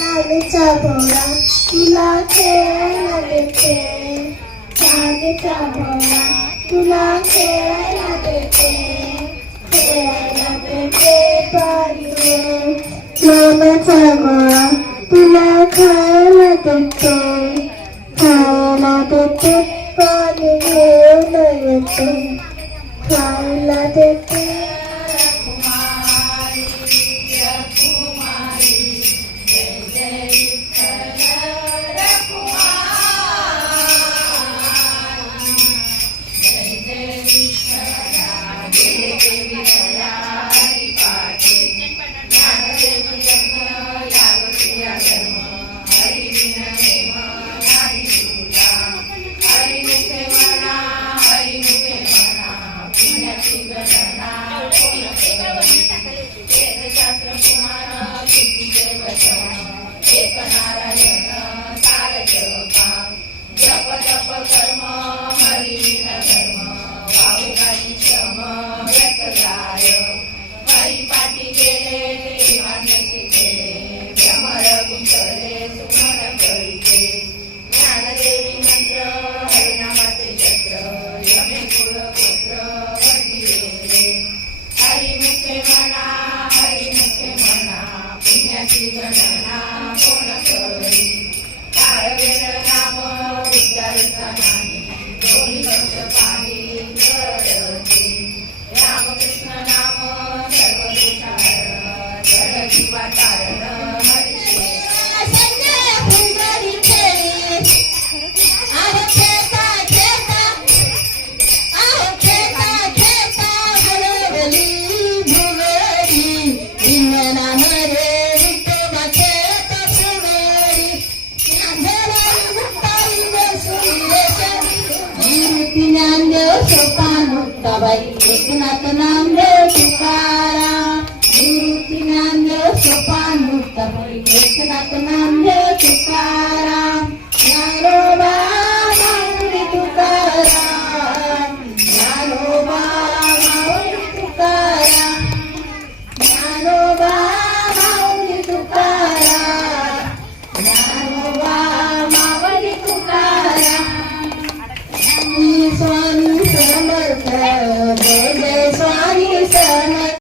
चांदचा भोळा तुला खेळायला देते, चांदचा भोळा तुला खेळायला देते, खेळायला देते पाणी मामाचा गोळा तुला खायला देते, खायला देते पाणी घेऊन येते, खायला देते ज्ञानदेव सोपान मुक्ताबाई एकनाथ नामदेव